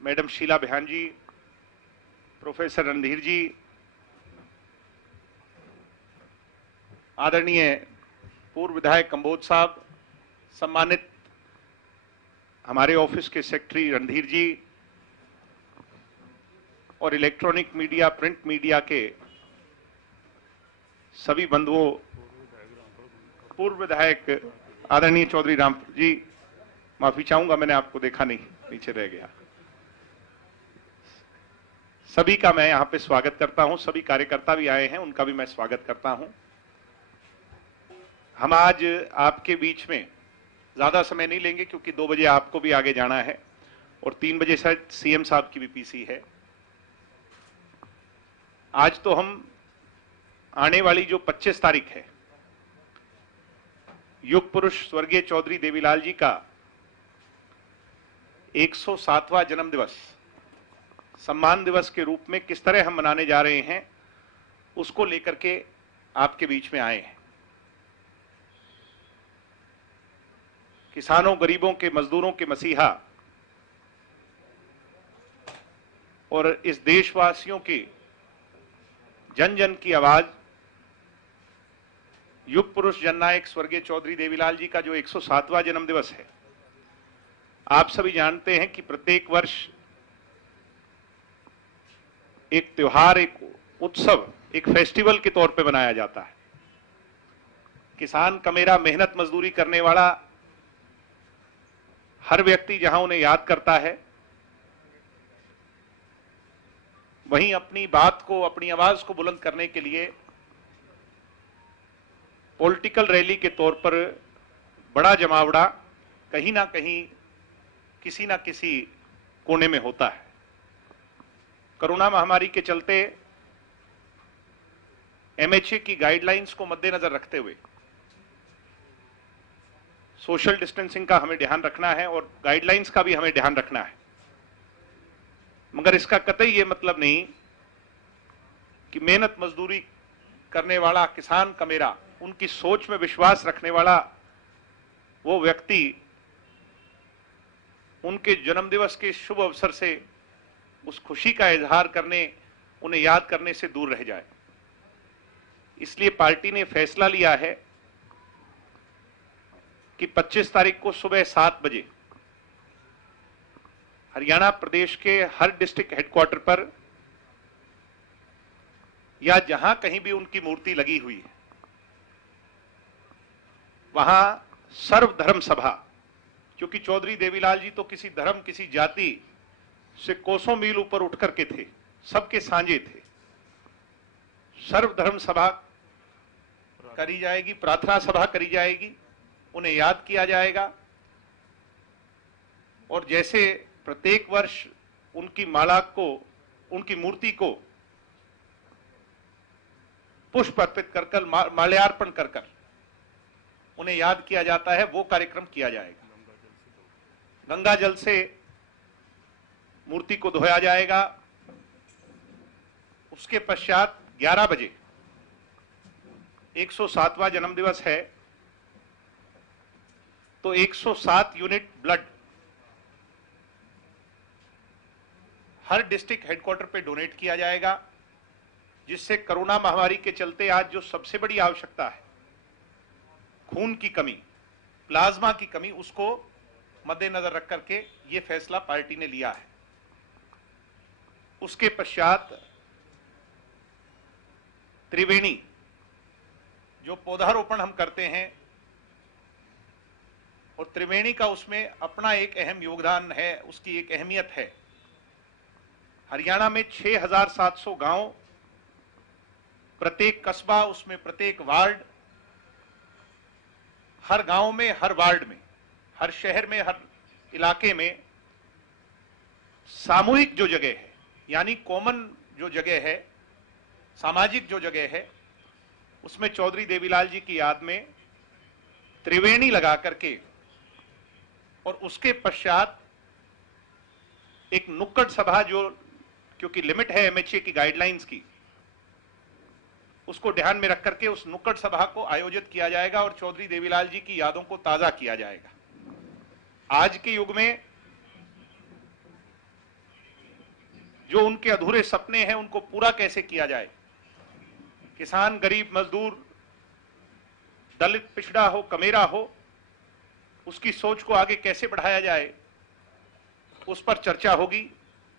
Madam Sheila बिहान जी, professor Randhir जी, आदरणीय पूर्व विधायक कंबोज साहब, सम्मानित हमारे ऑफिस के सेक्रेटरी रणधीर जी और इलेक्ट्रॉनिक मीडिया, प्रिंट मीडिया के सभी बंधुओं, पूर्व विधायक आदरणीय चौधरी राम जी, माफी चाहूंगा मैंने आपको देखा नहीं, पीछे रह गया। सभी का मैं यहां पे स्वागत करता हूं। सभी कार्यकर्ता भी आए हैं, उनका भी मैं स्वागत करता हूं। हम आज आपके बीच में ज्यादा समय नहीं लेंगे क्योंकि 2 बजे आपको भी आगे जाना है और 3 बजे शायद सीएम साहब की भी पीसी है। आज तो हम आने वाली जो 25 तारीख है, युग पुरुष स्वर्गीय चौधरी देवीलाल जी का 107वां जन्म दिवस सम्मान दिवस के रूप में किस तरह हम मनाने जा रहे हैं, उसको लेकर के आपके बीच में आए हैं। किसानों, गरीबों के, मजदूरों के मसीहा और इस देशवासियों की जन जन की आवाज, युग पुरुष जननायक स्वर्गीय चौधरी देवीलाल जी का जो 107वां जन्म दिवस है, आप सभी जानते हैं कि प्रत्येक वर्ष एक त्योहार, एक उत्सव, एक फेस्टिवल के तौर पे मनाया जाता है। किसान का मेरा मेहनत मजदूरी करने वाला हर व्यक्ति जहां उन्हें याद करता है, वहीं अपनी बात को, अपनी आवाज को बुलंद करने के लिए पॉलिटिकल रैली के तौर पर बड़ा जमावड़ा कहीं ना कहीं, किसी ना किसी कोने में होता है। कोरोना महामारी के चलते एमएचए की गाइडलाइंस को मद्देनजर रखते हुए सोशल डिस्टेंसिंग का हमें ध्यान रखना है और गाइडलाइंस का भी हमें ध्यान रखना है, मगर इसका कतई ये मतलब नहीं कि मेहनत मजदूरी करने वाला किसान का मेरा, उनकी सोच में विश्वास रखने वाला वो व्यक्ति उनके जन्मदिवस के शुभ अवसर से उस खुशी का इजहार करने, उन्हें याद करने से दूर रह जाए। इसलिए पार्टी ने फैसला लिया है कि 25 तारीख को सुबह 7 बजे हरियाणा प्रदेश के हर डिस्ट्रिक्ट हेडक्वार्टर पर या जहां कहीं भी उनकी मूर्ति लगी हुई है, वहां सर्वधर्म सभा, क्योंकि चौधरी देवीलाल जी तो किसी धर्म, किसी जाति से कोसों मील ऊपर उठ करके थे, सबके साझे थे। सर्वधर्म सभा करी जाएगी, प्रार्थना सभा करी जाएगी, उन्हें याद किया जाएगा और जैसे प्रत्येक वर्ष उनकी माला को, उनकी मूर्ति को पुष्प अर्पित कर कर, माल्यार्पण कर कर उन्हें याद किया जाता है, वो कार्यक्रम किया जाएगा। गंगा जल से मूर्ति को धोया जाएगा। उसके पश्चात 11 बजे 107वां जन्मदिवस है तो 107 यूनिट ब्लड हर डिस्ट्रिक्ट हेडक्वार्टर पे डोनेट किया जाएगा, जिससे कोरोना महामारी के चलते आज जो सबसे बड़ी आवश्यकता है, खून की कमी, प्लाज्मा की कमी, उसको मद्देनजर रख करके ये फैसला पार्टी ने लिया है। उसके पश्चात त्रिवेणी, जो पौधारोपण हम करते हैं, और त्रिवेणी का उसमें अपना एक अहम योगदान है, उसकी एक अहमियत है। हरियाणा में 6700 गांव, प्रत्येक कस्बा, उसमें प्रत्येक वार्ड, हर गांव में, हर वार्ड में, हर शहर में, हर इलाके में सामूहिक जो जगह है, यानी कॉमन जो जगह है, सामाजिक जो जगह है, उसमें चौधरी देवीलाल जी की याद में त्रिवेणी लगा करके और उसके पश्चात एक नुक्कड़ सभा, जो क्योंकि लिमिट है एमएचए की गाइडलाइंस की, उसको ध्यान में रख करके उस नुक्कड़ सभा को आयोजित किया जाएगा और चौधरी देवीलाल जी की यादों को ताजा किया जाएगा। आज के युग में जो उनके अधूरे सपने हैं उनको पूरा कैसे किया जाए, किसान, गरीब, मजदूर, दलित, पिछड़ा हो, कमेरा हो, उसकी सोच को आगे कैसे बढ़ाया जाए, उस पर चर्चा होगी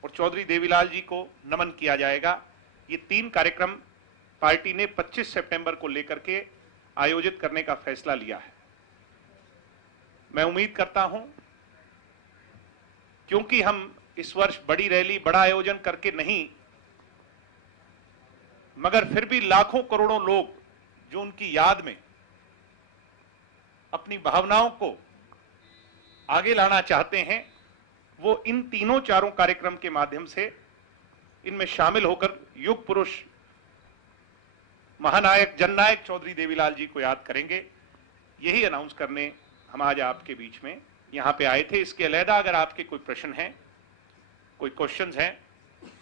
और चौधरी देवीलाल जी को नमन किया जाएगा। ये 3 कार्यक्रम पार्टी ने 25 सितंबर को लेकर के आयोजित करने का फैसला लिया है। मैं उम्मीद करता हूं, क्योंकि हम इस वर्ष बड़ी रैली, बड़ा आयोजन करके नहीं, मगर फिर भी लाखों करोड़ों लोग जो उनकी याद में अपनी भावनाओं को आगे लाना चाहते हैं, वो इन तीनों चारों कार्यक्रम के माध्यम से इनमें शामिल होकर युग पुरुष, महानायक, जननायक चौधरी देवीलाल जी को याद करेंगे। यही अनाउंस करने हम आज आपके बीच में यहां पे आए थे। इसके अलहदा अगर आपके कोई प्रश्न हैं, कोई क्वेश्चंस हैं,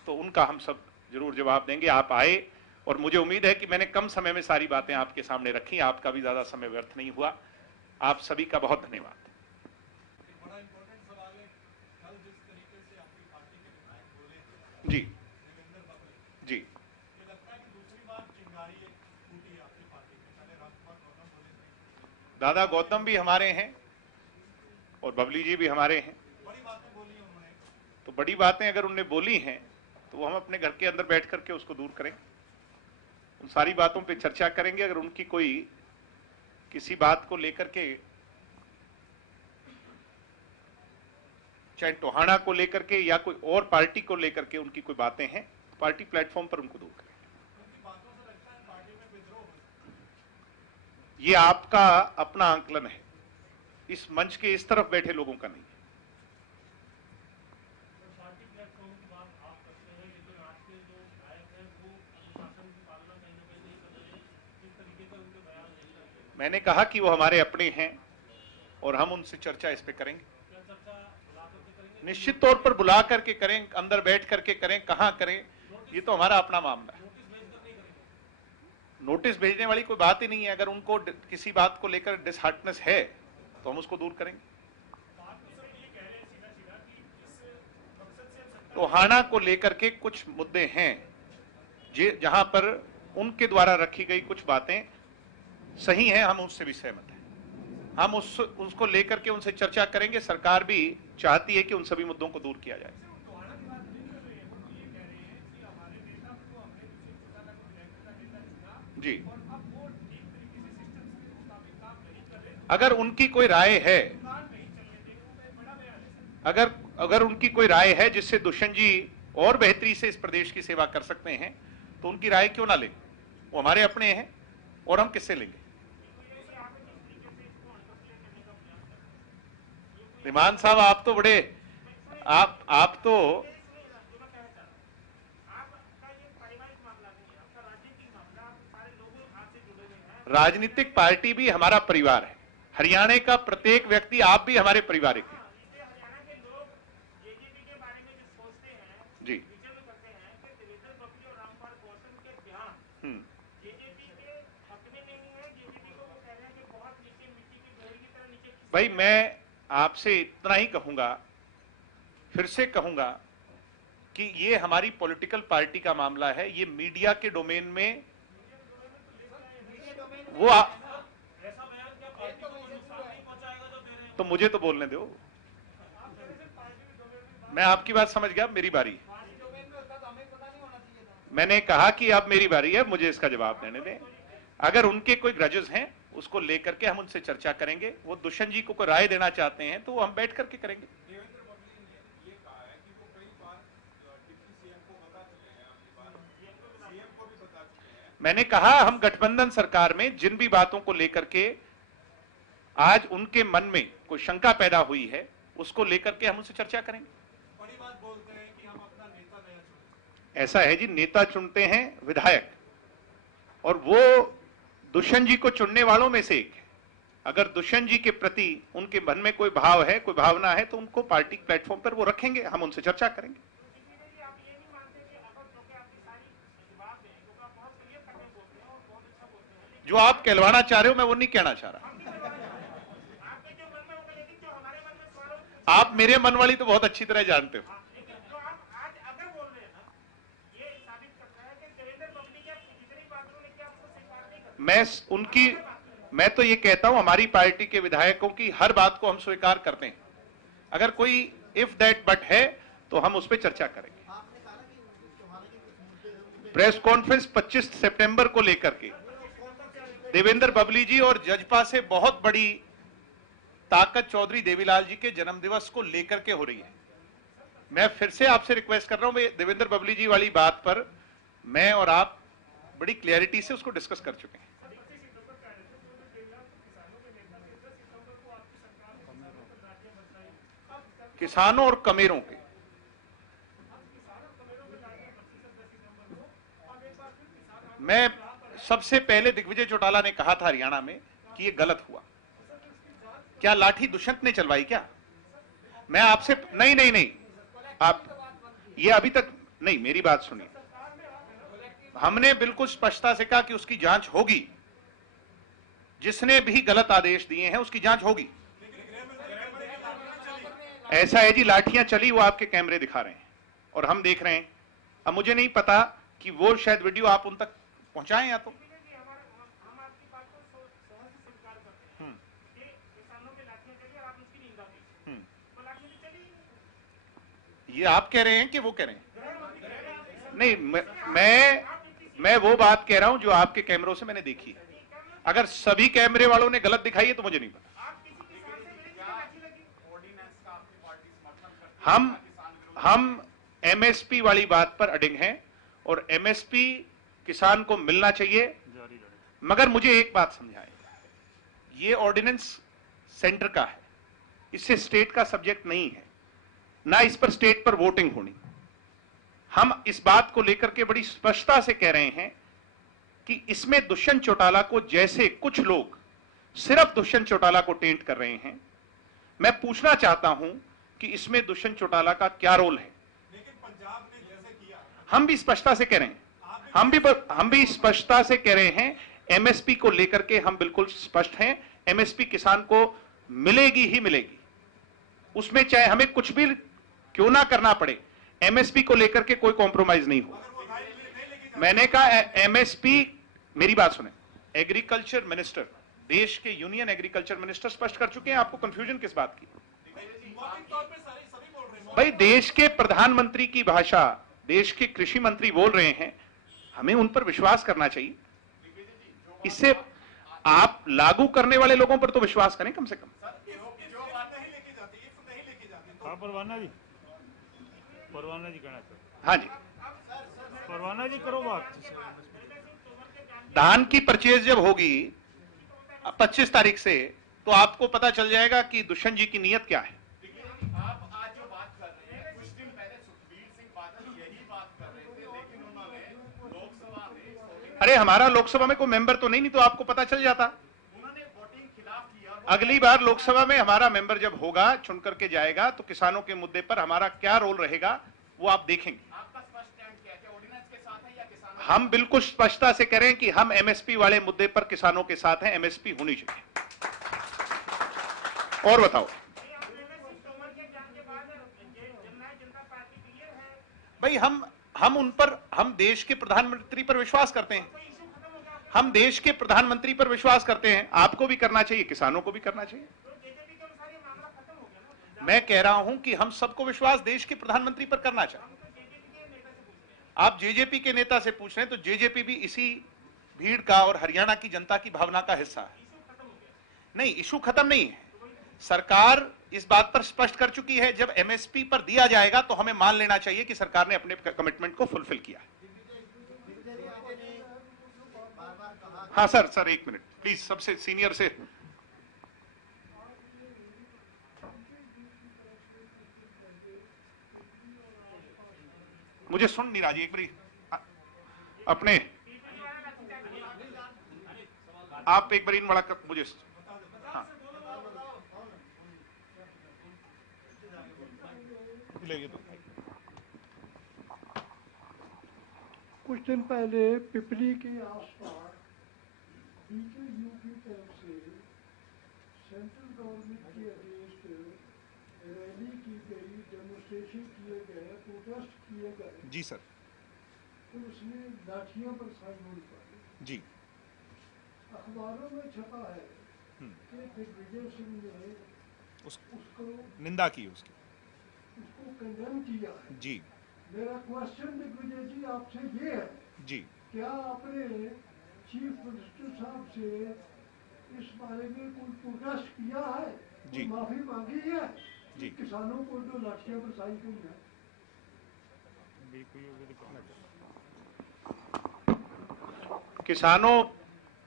तो उनका हम सब जरूर जवाब देंगे। आप आए और मुझे उम्मीद है कि मैंने कम समय में सारी बातें आपके सामने रखी, आपका भी ज्यादा समय व्यर्थ नहीं हुआ। आप सभी का बहुत धन्यवाद। जी जी, दादा गौतम भी हमारे हैं और बबली जी भी हमारे हैं। तो बड़ी बातें अगर उनने बोली हैं तो हम अपने घर के अंदर बैठ करके उसको दूर करें, उन सारी बातों पे चर्चा करेंगे। अगर उनकी कोई किसी बात को लेकर के, चाहे टोहाना को लेकर के या कोई और पार्टी को लेकर के उनकी कोई बातें हैं, पार्टी प्लेटफॉर्म पर उनको दूर करें। ये आपका अपना आंकलन है, इस मंच के इस तरफ बैठे लोगों का नहीं। मैंने कहा कि वो हमारे अपने हैं और हम उनसे चर्चा इस पे करेंगे। निश्चित तौर पर बुला करके करें, अंदर बैठ करके करें, कहां करें, ये तो हमारा अपना मामला है। नोटिस भेजने वाली कोई बात ही नहीं है। अगर उनको किसी बात को लेकर डिसहार्टनेस है तो हम उसको दूर करेंगे। टोहाना को लेकर के कुछ मुद्दे हैं जहां पर उनके द्वारा रखी गई कुछ बातें सही हैं, हम उससे भी सहमत हैं। हम उसको लेकर के उनसे चर्चा करेंगे। सरकार भी चाहती है कि उन सभी मुद्दों को दूर किया जाए। जी, अगर उनकी कोई राय है, अगर उनकी कोई राय है जिससे दुष्यंत जी और बेहतरी से इस प्रदेश की सेवा कर सकते हैं, तो उनकी राय क्यों ना लें। वो हमारे अपने हैं और हम किससे लेंगे। विमान साहब, आप तो बड़े, आप तो राजनीतिक पार्टी भी हमारा परिवार है। हरियाणा का प्रत्येक व्यक्ति, आप भी हमारे परिवार के। जी, भाई मैं आपसे इतना ही कहूंगा, फिर से कहूंगा कि ये हमारी पॉलिटिकल पार्टी का मामला है। ये मीडिया के डोमेन में वो तो मुझे तो बोलने दो। मैं आपकी बात समझ गया, मेरी बारी है। मैंने कहा कि अब मेरी बारी है, मुझे इसका जवाब देने दें। अगर उनके कोई ग्रजेस हैं उसको लेकर के हम उनसे चर्चा करेंगे। वो दुष्यंत जी को कोई राय देना चाहते हैं तो वो हम बैठ करके करेंगे। मैंने कहा हम गठबंधन सरकार में जिन भी बातों को लेकर के आज उनके मन में कोई शंका पैदा हुई है, उसको लेकर के हम उनसे चर्चा करेंगे। बड़ी बात बोलते हैं कि हम अपना नेता नया चुनते हैं। ऐसा है जी, नेता चुनते हैं विधायक, और वो दुष्यंत जी को चुनने वालों में से एक है। अगर दुष्यंत जी के प्रति उनके मन में कोई भाव है, कोई भावना है, तो उनको पार्टी प्लेटफॉर्म पर वो रखेंगे, हम उनसे चर्चा करेंगे। जो आप कहलवाना चाह रहे हो मैं वो नहीं कहना चाह रहा। आप मेरे मन वाली तो बहुत अच्छी तरह जानते हो। मैं तो ये कहता हूं, हमारी पार्टी के विधायकों की हर बात को हम स्वीकार करते हैं। अगर कोई इफ दैट बट है तो हम उस पर चर्चा करेंगे। प्रेस कॉन्फ्रेंस 25 सितंबर को लेकर के देवेंद्र बबली जी और जजपा से बहुत बड़ी ताकत चौधरी देवीलाल जी के जन्मदिवस को लेकर के हो रही है। मैं फिर से आपसे रिक्वेस्ट कर रहा हूं, देवेंद्र बबली जी वाली बात पर मैं और आप बड़ी क्लैरिटी से उसको डिस्कस कर चुके हैं। किसानों और कमेरों के मैं सबसे पहले दिग्विजय चौटाला ने कहा था हरियाणा में कि यह गलत हुआ। क्या लाठी दुष्यंत ने चलवाई क्या? मैं आपसे नहीं नहीं नहीं आप ये अभी तक नहीं, मेरी बात सुनिए। हमने बिल्कुल स्पष्टता से कहा कि उसकी जांच होगी, जिसने भी गलत आदेश दिए हैं उसकी जांच होगी। ऐसा है जी, लाठियां चली वो आपके कैमरे दिखा रहे हैं और हम देख रहे हैं। अब मुझे नहीं पता कि वो शायद वीडियो आप उन तक पहुंचाएं या तो ये आप कह रहे हैं कि वो कह रहे हैं? नहीं, मैं वो बात कह रहा हूं जो आपके कैमरों से मैंने देखी है। अगर सभी कैमरे वालों ने गलत दिखाई है तो मुझे नहीं पता। हम एमएसपी वाली बात पर अडिग हैं और एमएसपी किसान को मिलना चाहिए। मगर मुझे एक बात समझाएं, ये ऑर्डिनेंस सेंटर का है, इससे स्टेट का सब्जेक्ट नहीं है, ना इस पर स्टेट पर वोटिंग होनी। हम इस बात को लेकर के बड़ी स्पष्टता से कह रहे हैं कि इसमें दुष्यंत चौटाला को, जैसे कुछ लोग सिर्फ दुष्यंत चौटाला को टेंट कर रहे हैं, मैं पूछना चाहता हूं कि इसमें दुष्यंत चौटाला का क्या रोल है। लेकिन पंजाब ने जैसे किया, हम भी स्पष्टता से कह रहे हैं, हम भी स्पष्टता से कह रहे हैं, एमएसपी को लेकर के हम बिल्कुल स्पष्ट हैं। एमएसपी किसान को मिलेगी ही मिलेगी, उसमें चाहे हमें कुछ भी क्यों ना करना पड़े, एमएसपी को लेकर के कोई कॉम्प्रोमाइज नहीं होगा। मैंने कहा एमएसपी, मेरी बात सुने, एग्रीकल्चर मिनिस्टर, देश के यूनियन एग्रीकल्चर मिनिस्टर स्पष्ट कर चुके हैं। आपको कंफ्यूजन किस बात की? भाई, देश के प्रधानमंत्री की भाषा देश के कृषि मंत्री बोल रहे हैं, हमें उन पर विश्वास करना चाहिए। इससे आप लागू करने वाले लोगों पर तो विश्वास करें कम से कम। परवाना जी कहना चाहिए। हाँ जी, परवाना जी करो बात। धान की परचेज जब होगी 25 तारीख से, तो आपको पता चल जाएगा कि दुष्यंत जी की नीयत क्या है। आप आज जो बात कर रहे हैं, कुछ दिन पहले सुखबीर सिंह बादल यही बात कर रहे थे, लेकिन उन्होंने लोकसभा में, अरे हमारा लोकसभा में कोई मेंबर तो नहीं तो आपको पता चल जाता। उन्होंने वोटिंग खिलाफ किया। अगली बार लोकसभा में हमारा मेंबर जब होगा, चुन करके जाएगा, तो किसानों के मुद्दे पर हमारा क्या रोल रहेगा वो आप देखेंगे। आपका स्पष्ट स्टैंड क्या है? ऑर्डिनेंस के साथ है या किसानों? हम बिल्कुल स्पष्टता से कह रहे हैं कि हम एमएसपी वाले मुद्दे पर किसानों के साथ हैं, एमएसपी होनी चाहिए। और बताओ भाई, हम उन पर, हम देश के प्रधानमंत्री पर विश्वास करते हैं, हम देश के प्रधानमंत्री पर विश्वास करते हैं। आपको भी करना चाहिए, किसानों को भी करना चाहिए। मैं कह रहा हूं कि हम सबको विश्वास देश के प्रधानमंत्री पर करना चाहिए। आप जेजेपी के नेता से पूछ रहे हैं, तो जेजेपी भी इसी भीड़ का और हरियाणा की जनता की भावना का हिस्सा है। नहीं, इशू खत्म नहीं है। सरकार इस बात पर स्पष्ट कर चुकी है, जब एमएसपी पर दिया जाएगा तो हमें मान लेना चाहिए कि सरकार ने अपने कमिटमेंट को फुलफिल किया है। हाँ सर, एक मिनट प्लीज, सबसे सीनियर से। मुझे सुन नहीं रहा जी, एक बार अपने आप एक बार इन बड़ा कर मुझे। हाँ, कुछ दिन पहले पिपली के आसपास बीकेयू की तरफ से सेंट्रल गवर्नमेंट के अगेंस्ट रैली की गई, डेमोन्स्ट्रेशन किए गए, प्रोटेस्ट किए गए। जी सर। तो उसमें लाठियां बरसाई हुई पड़ी। जी। अखबारों में छपा है कि दिग्विजय सिंह ने उसको निंदा की उसकी। उसको कंडेम किया है। जी मेरा क्वेश्चन दिग्विजय जी आपसे ये है, जी क्या आपने चीफ मिनिस्टर साहब से इस बारे में कोई प्रोटेस्ट किया है, जी। माफी मांगी है जी। कि किसानों को जो लाठियां बरसाई गई है? किसानों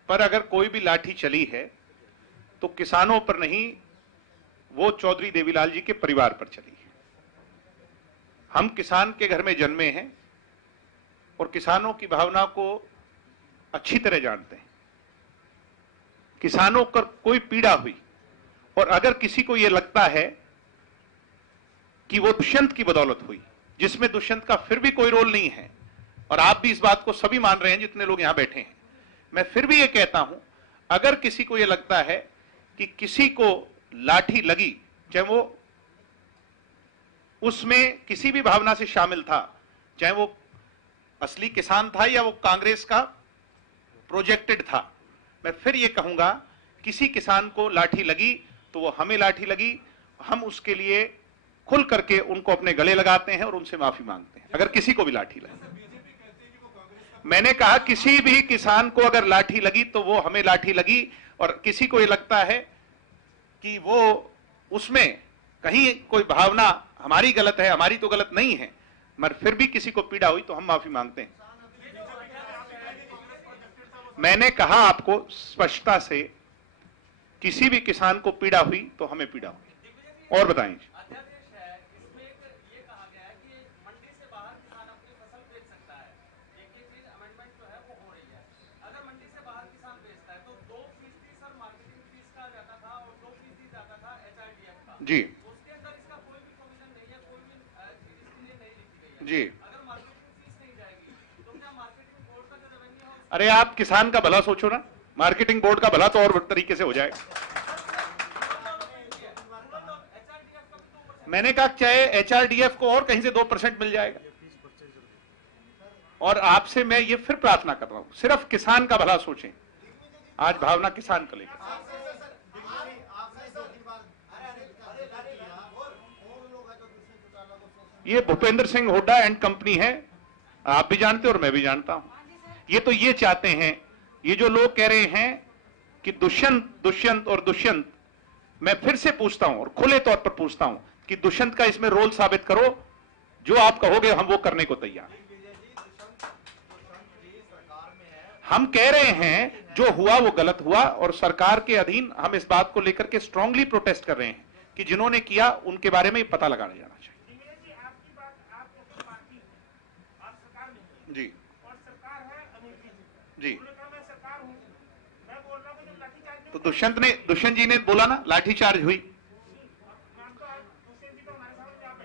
पर अगर कोई भी लाठी चली है तो किसानों पर नहीं, वो चौधरी देवीलाल जी के परिवार पर चली है। हम किसान के घर में जन्मे हैं और किसानों की भावना को अच्छी तरह जानते हैं। किसानों पर कोई पीड़ा हुई और अगर किसी को यह लगता है कि वो दुष्यंत की बदौलत हुई, जिसमें दुष्यंत का फिर भी कोई रोल नहीं है, और आप भी इस बात को सभी मान रहे हैं जितने लोग यहां बैठे हैं, मैं फिर भी ये कहता हूं, अगर किसी को यह लगता है कि किसी को लाठी लगी, चाहे वो उसमें किसी भी भावना से शामिल था, चाहे वो असली किसान था या वो कांग्रेस का प्रोजेक्टेड था, मैं फिर ये कहूंगा, किसी किसान को लाठी लगी तो वो हमें लाठी लगी, हम उसके लिए खुल करके उनको अपने गले लगाते हैं और उनसे माफी मांगते हैं अगर किसी को भी लाठी लगी। मैंने कहा किसी भी किसान को अगर लाठी लगी तो वो हमें लाठी लगी, और किसी को ये लगता है कि वो उसमें कहीं कोई भावना हमारी गलत है, हमारी तो गलत नहीं है, मगर फिर भी किसी को पीड़ा हुई तो हम माफी मांगते हैं। मैंने कहा आपको स्पष्टता से, किसी भी किसान को पीड़ा हुई तो हमें पीड़ा हुई। और बताएं। जी उसके अंदर इसका कोई भी प्रोविजन नहीं है, कोई भी चीज इसके लिए नहीं लिखी गई है। जी अगर मार्केटिंग फीस नहीं जाएगी तो क्या मार्केटिंग बोर्ड का जो रेवेन्यू है? अरे आप किसान का भला सोचो ना, मार्केटिंग बोर्ड का भला तो और तरीके से हो जाएगा। मैंने कहा चाहे एचआरडीएफ को और कहीं से 2% मिल जाएगा। और आपसे मैं ये फिर प्रार्थना कर रहा हूं, सिर्फ किसान का भला सोचें। आज भावना किसान को लेकर। ये भूपेंद्र सिंह हुड्डा एंड कंपनी है, आप भी जानते हो और मैं भी जानता हूं। ये तो ये चाहते हैं, ये जो लोग कह रहे हैं कि दुष्यंत दुष्यंत और दुष्यंत, मैं फिर से पूछता हूं और खुले तौर पर पूछता हूं कि दुष्यंत का इसमें रोल साबित करो, जो आप कहोगे हम वो करने को तैयार हैं। हम कह रहे हैं जो हुआ वो गलत हुआ, और सरकार के अधीन हम इस बात को लेकर के स्ट्रांगली प्रोटेस्ट कर रहे हैं कि जिन्होंने किया उनके बारे में पता लगाया जाना चाहिए। जी और सरकार है अनिल जी। मैं सरकार हूं, मैं बोल रहा हूं कि जब लाठीचार्ज तो दुष्यंत जी ने बोला ना लाठीचार्ज हुई,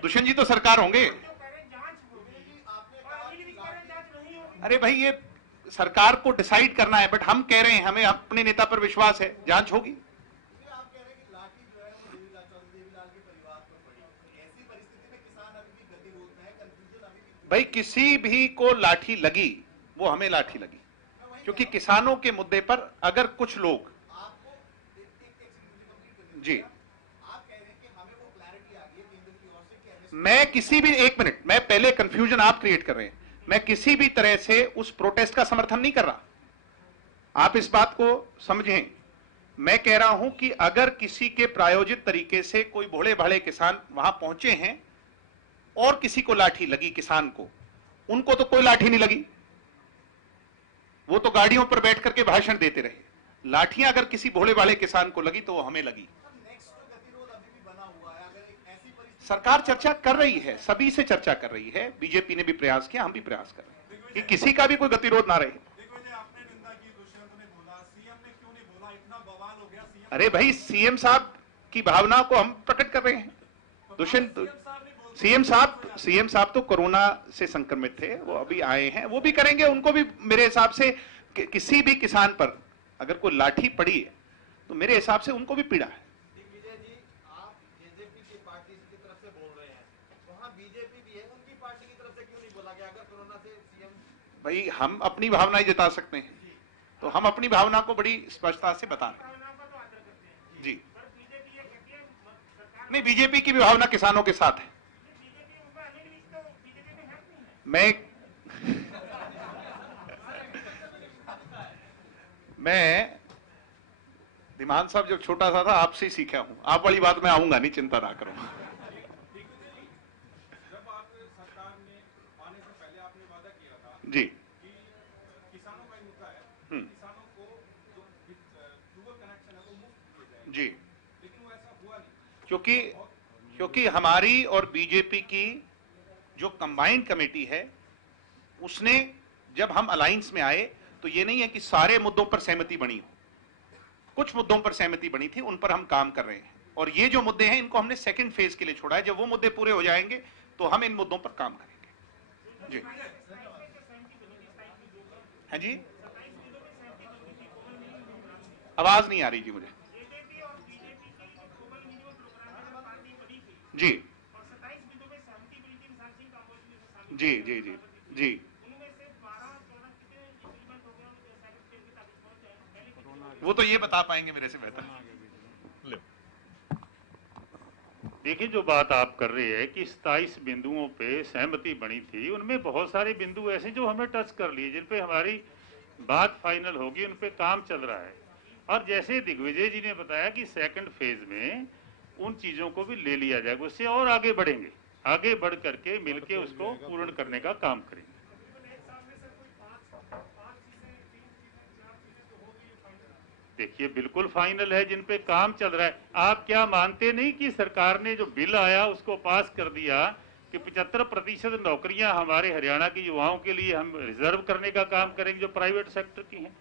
दुष्यंत जी तो सरकार होंगे। अरे भाई ये सरकार को डिसाइड करना है, बट हम कह रहे हैं हमें अपने नेता पर विश्वास है, जांच होगी। भाई किसी भी को लाठी लगी वो हमें लाठी लगी, क्योंकि किसानों के मुद्दे पर अगर कुछ लोग जी, मैं किसी भी, एक मिनट, मैं पहले कंफ्यूजन आप क्रिएट कर रहे हैं, मैं किसी भी तरह से उस प्रोटेस्ट का समर्थन नहीं कर रहा, आप इस बात को समझें। मैं कह रहा हूं कि अगर किसी के प्रायोजित तरीके से कोई भोले भाले किसान वहां पहुंचे हैं और किसी को लाठी लगी, किसान को, उनको तो कोई लाठी नहीं लगी, वो तो गाड़ियों पर बैठ करके भाषण देते रहे। लाठियां अगर किसी भोले भाले किसान को लगी तो वो हमें लगी। सरकार चर्चा कर रही है, सभी से चर्चा कर रही है, बीजेपी ने भी प्रयास किया, हम भी प्रयास कर रहे हैं कि किसी का भी कोई गतिरोध ना रहे। अरे भाई सीएम साहब की भावना को हम प्रकट कर रहे हैं। दुष्यंत सीएम साहब तो कोरोना से संक्रमित थे, वो अभी आए हैं, वो भी करेंगे, उनको भी मेरे हिसाब से किसी भी किसान पर अगर कोई लाठी पड़ी है तो मेरे हिसाब से उनको भी पीड़ा है। दिग्विजय जी, आप जेजेपी की पार्टी की तरफ से बोल रहे हैं, वहां बीजेपी भी है, उनकी पार्टी की तरफ से क्यों नहीं बोला गया? अगर कोरोना से सीएम, भाई हम अपनी भावनाएं जता सकते हैं, तो हम अपनी भावना को बड़ी स्पष्टता से बता रहे भावनाओं का तो आदर करते हैं, हैं जी। पर बीजेपी ये कहती है सरकार नहीं, बीजेपी की भी भावना किसानों के साथ है। बीजेपी उनका अनिल विज तो बीजेपी में है नहीं है। मैं दिमान साहब जब छोटा सा था आपसे ही सीखा हूं, आप वाली बात में आऊंगा नहीं, चिंता ना करो। जब आप सरकार में आने से पहले आपने वादा किया था जी कि किसानों का ही मुद्दा है, किसानों को जो ट्यूबवेल कनेक्शन है वो मुफ्त दिए जाएंगे, जी, लेकिन वो ऐसा हुआ नहीं। क्योंकि हमारी और बीजेपी की जो कंबाइंड कमेटी है, उसने जब हम अलायंस में आए तो ये नहीं है कि सारे मुद्दों पर सहमति बनी हो, कुछ मुद्दों पर सहमति बनी थी, उन पर हम काम कर रहे हैं। और ये जो मुद्दे हैं इनको हमने सेकंड फेज के लिए छोड़ा है। जब वो मुद्दे पूरे हो जाएंगे तो हम इन मुद्दों पर काम करेंगे। जी हाँ जी, आवाज नहीं आ रही जी मुझे। जेजेपी और बीजेपी की ग्लोबल मिनिमम प्रोग्राम में पार्टी बड़ी थी जी और 27 बिंदुओं में सहमति मिली थी निशान सिंह कांबोज में से शामिल जी जी जी जी। उनमें से 12-14 कितने इंप्लीमेंट हो गए सेकंड फेज में ताकि पहुंच जाए पहले कितने वो तो ये बता पाएंगे मेरे से बेहतर। देखिए, जो बात आप कर रहे हैं कि 27 बिंदुओं पे सहमति बनी थी, उनमें बहुत सारे बिंदु ऐसे जो हमें टच कर लिए, जिन पे हमारी बात फाइनल होगी, उन पे काम चल रहा है। और जैसे दिग्विजय जी ने बताया कि सेकंड फेज में उन चीजों को भी ले लिया जाएगा, उससे और आगे बढ़ेंगे, आगे बढ़ करके मिलके उसको पूर्ण करने का काम करेंगे। देखिए, बिल्कुल फाइनल है, जिन पे काम चल रहा है। आप क्या मानते नहीं कि सरकार ने जो बिल आया उसको पास कर दिया कि 75% नौकरियां हमारे हरियाणा के युवाओं के लिए हम रिजर्व करने का काम करेंगे जो प्राइवेट सेक्टर की हैं।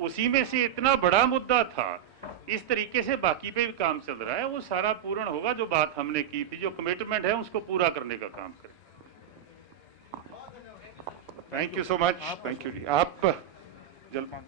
उसी में से इतना बड़ा मुद्दा था, इस तरीके से बाकी पे भी काम चल रहा है, वो सारा पूर्ण होगा। जो बात हमने की थी, जो कमिटमेंट है, उसको पूरा करने का काम करें। Thank you so much. Thank you ji. आप जलपान